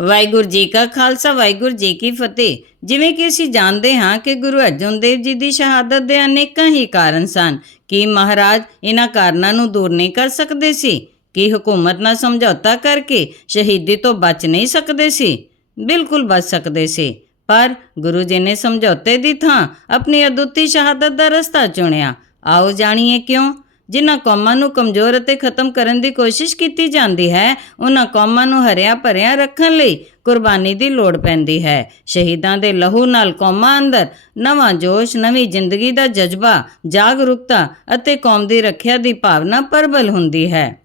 ਵਾਹਿਗੁਰੂ ਜੀ ਕਾ ਖਾਲਸਾ, ਵਾਹਿਗੁਰੂ ਜੀ ਕੀ ਫਤਿਹ। ਜਿਵੇਂ ਕਿ ਅਸੀਂ ਜਾਣਦੇ ਹਾਂ ਕਿ ਗੁਰੂ ਅਰਜਨ ਦੇਵ ਜੀ ਦੀ ਸ਼ਹਾਦਤ ਦੇ ਅਨੇਕਾਂ ਹੀ ਕਾਰਨ ਸਨ। ਕਿ ਮਹਾਰਾਜ ਇਹਨਾਂ ਕਾਰਨਾਂ ਨੂੰ ਦੂਰ ਨਹੀਂ ਕਰ ਸਕਦੇ ਸੀ? ਕਿ ਹਕੂਮਤ ਨਾਲ ਸਮਝੌਤਾ ਕਰਕੇ ਸ਼ਹੀਦੀ ਤੋਂ ਬਚ ਨਹੀਂ ਸਕਦੇ ਸੀ? ਬਿਲਕੁਲ ਬਚ ਸਕਦੇ ਸੀ। ਪਰ ਗੁਰੂ ਜੀ ਨੇ ਸਮਝੌਤੇ ਦੀ ਥਾਂ ਆਪਣੀ ਅਦੁੱਤੀ ਸ਼ਹਾਦਤ ਦਾ ਰਸਤਾ ਚੁਣਿਆ। ਆਓ ਜਾਣੀਏ ਕਿਉਂ? ਜਿਨ੍ਹਾਂ ਕੌਮਾਂ ਨੂੰ ਕਮਜ਼ੋਰ ਅਤੇ ਖਤਮ ਕਰਨ ਦੀ ਕੋਸ਼ਿਸ਼ ਕੀਤੀ ਜਾਂਦੀ ਹੈ, ਉਹਨਾਂ ਕੌਮਾਂ ਨੂੰ ਹਰਿਆ ਭਰਿਆ ਰੱਖਣ ਲਈ ਕੁਰਬਾਨੀ ਦੀ ਲੋੜ ਪੈਂਦੀ ਹੈ। ਸ਼ਹੀਦਾਂ ਦੇ ਲਹੂ ਨਾਲ ਕੌਮਾਂ ਅੰਦਰ ਨਵਾਂ ਜੋਸ਼, ਨਵੀਂ ਜ਼ਿੰਦਗੀ ਦਾ ਜਜ਼ਬਾ, ਜਾਗਰੂਕਤਾ ਅਤੇ ਕੌਮ ਦੀ ਰੱਖਿਆ ਦੀ ਭਾਵਨਾ ਪ੍ਰਬਲ ਹੁੰਦੀ ਹੈ।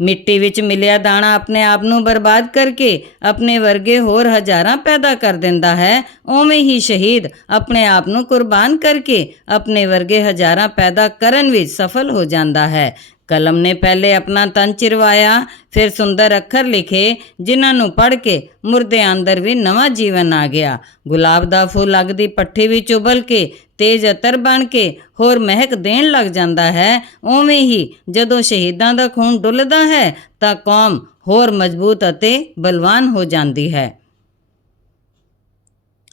ਮਿੱਟੀ ਵਿੱਚ ਮਿਲਿਆ ਦਾਣਾ ਆਪਣੇ ਆਪ ਨੂੰ ਬਰਬਾਦ ਕਰਕੇ ਆਪਣੇ ਵਰਗੇ ਹੋਰ ਹਜ਼ਾਰਾਂ ਪੈਦਾ ਕਰ ਦਿੰਦਾ ਹੈ। ਉਵੇਂ ਹੀ ਸ਼ਹੀਦ ਆਪਣੇ ਆਪ ਨੂੰ ਕੁਰਬਾਨ ਕਰਕੇ ਆਪਣੇ ਵਰਗੇ ਹਜ਼ਾਰਾਂ ਪੈਦਾ ਕਰਨ ਵਿੱਚ ਸਫਲ ਹੋ ਜਾਂਦਾ ਹੈ। ਕਲਮ ਨੇ ਪਹਿਲੇ ਆਪਣਾ ਤਨ ਚਿਰਵਾਇਆ, ਫਿਰ ਸੁੰਦਰ ਅੱਖਰ ਲਿਖੇ, ਜਿਨ੍ਹਾਂ ਨੂੰ ਪੜ੍ਹ ਕੇ ਮੁਰਦਿਆਂ ਅੰਦਰ ਵੀ ਨਵਾਂ ਜੀਵਨ ਆ ਗਿਆ। ਗੁਲਾਬ ਦਾ ਫੁੱਲ ਅੱਗ ਦੀ ਪੱਠੀ ਵਿੱਚ ਉਬਲ ਕੇ ਤੇਜ ਅਤਰ ਬਣ ਕੇ ਹੋਰ ਮਹਿਕ ਦੇਣ ਲੱਗ ਜਾਂਦਾ ਹੈ। ਉਵੇਂ ਹੀ ਜਦੋਂ ਸ਼ਹੀਦਾਂ ਦਾ ਖੂਨ ਡੁੱਲਦਾ ਹੈ, ਤਾਂ ਕੌਮ ਹੋਰ ਮਜ਼ਬੂਤ ਅਤੇ ਬਲਵਾਨ ਹੋ ਜਾਂਦੀ ਹੈ।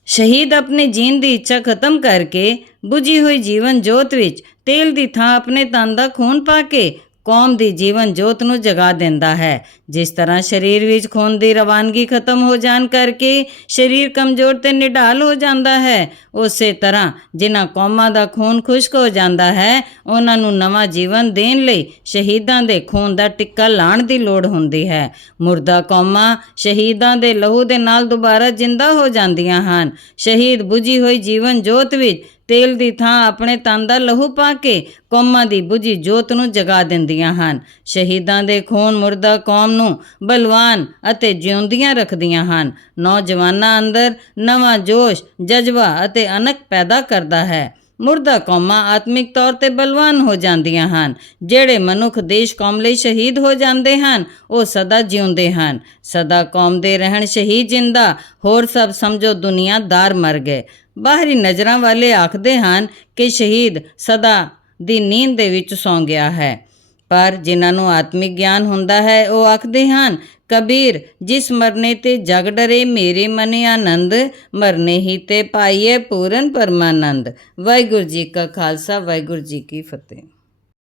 ਸ਼ਹੀਦ ਆਪਣੇ ਜੀਣ ਦੀ ਇੱਛਾ ਖਤਮ ਕਰਕੇ ਬੁਝੀ ਹੋਈ ਜੀਵਨ ਜੋਤ ਵਿੱਚ ਤੇਲ ਦੀ ਥਾਂ ਆਪਣੇ ਤਨ ਦਾ ਖੂਨ ਪਾ ਕੇ ਕੌਮ ਦੀ ਜੀਵਨ ਜੋਤ ਨੂੰ ਜਗਾ ਦਿੰਦਾ ਹੈ। ਜਿਸ ਤਰ੍ਹਾਂ ਸਰੀਰ ਵਿੱਚ ਖੂਨ ਦੀ ਰਵਾਨਗੀ ਖਤਮ ਹੋ ਜਾਣ ਕਰਕੇ ਸਰੀਰ ਕਮਜ਼ੋਰ ਤੇ ਨਿਢਾਲ ਹੋ ਜਾਂਦਾ ਹੈ, ਉਸੇ ਤਰ੍ਹਾਂ ਜਿਨ੍ਹਾਂ ਕੌਮਾਂ ਦਾ ਖੂਨ ਖੁਸ਼ਕ ਹੋ ਜਾਂਦਾ ਹੈ, ਉਹਨਾਂ ਨੂੰ ਨਵਾਂ ਜੀਵਨ ਦੇਣ ਲਈ ਸ਼ਹੀਦਾਂ ਦੇ ਖੂਨ ਦਾ ਟਿੱਕਾ ਲਾਣ ਦੀ ਲੋੜ ਹੁੰਦੀ ਹੈ। ਮੁਰਦਾ ਕੌਮਾਂ ਸ਼ਹੀਦਾਂ ਦੇ ਲਹੂ ਦੇ ਨਾਲ ਦੁਬਾਰਾ ਜਿੰਦਾ ਹੋ ਜਾਂਦੀਆਂ ਹਨ। ਸ਼ਹੀਦ ਬੁਝੀ ਹੋਈ ਜੀਵਨ ਜੋਤ ਵਿੱਚ ਤੇਲ ਦੀ ਥਾਂ ਆਪਣੇ ਤਨ ਦਾ ਲਹੂ ਪਾ ਕੇ ਕੌਮਾਂ ਦੀ ਬੁਝੀ ਜੋਤ ਨੂੰ ਜਗਾ ਦਿੰਦੀਆਂ ਹਨ। ਸ਼ਹੀਦਾਂ ਦੇ ਖੂਨ ਮੁਰਦਾ ਕੌਮ ਨੂੰ ਬਲਵਾਨ ਅਤੇ ਜਿਉਂਦੀਆਂ ਰੱਖਦੀਆਂ ਹਨ। ਨੌਜਵਾਨਾਂ ਅੰਦਰ ਨਵਾਂ ਜੋਸ਼, ਜਜ਼ਬਾ ਅਤੇ ਅਨਕ ਪੈਦਾ ਕਰਦਾ ਹੈ। ਮੁਰਦਾ ਕੌਮਾਂ ਆਤਮਿਕ ਤੌਰ ਤੇ ਬਲਵਾਨ ਹੋ ਜਾਂਦੀਆਂ ਹਨ। ਜਿਹੜੇ ਮਨੁੱਖ ਦੇਸ਼ ਕੌਮ ਲਈ ਸ਼ਹੀਦ ਹੋ ਜਾਂਦੇ ਹਨ, ਉਹ ਸਦਾ ਜਿਉਂਦੇ ਹਨ। ਸਦਾ ਕੌਮ ਦੇ ਰਹਿਣ ਸ਼ਹੀਦ ਜਿੰਦਾ, ਹੋਰ ਸਭ ਸਮਝੋ ਦੁਨੀਆਦਾਰ ਮਰ ਗਏ। ਬਾਹਰੀ ਨਜ਼ਰਾਂ ਵਾਲੇ ਆਖਦੇ ਹਨ ਕਿ ਸ਼ਹੀਦ ਸਦਾ ਦੀ ਨੀਂਦ ਦੇ ਵਿੱਚ ਸੌਂ ਗਿਆ ਹੈ। ਪਰ ਜਿਨ੍ਹਾਂ ਨੂੰ ਆਤਮਿਕ ਗਿਆਨ ਹੁੰਦਾ ਹੈ, ਉਹ ਆਖਦੇ ਹਨ, ਕਬੀਰ, ਜਿਸ ਮਰਨੇ ਤੇ ਜਗ ਡਰੇ, ਮੇਰੇ ਮਨੇ ਆਨੰਦ, ਮਰਨੇ ਹੀ ਤੇ ਪਾਈਏ ਪੂਰਨ ਪਰਮਾਨੰਦ। ਵਾਹਿਗੁਰੂ ਜੀ ਕਾ ਖਾਲਸਾ, ਵਾਹਿਗੁਰੂ ਜੀ ਕੀ ਫਤਿਹ।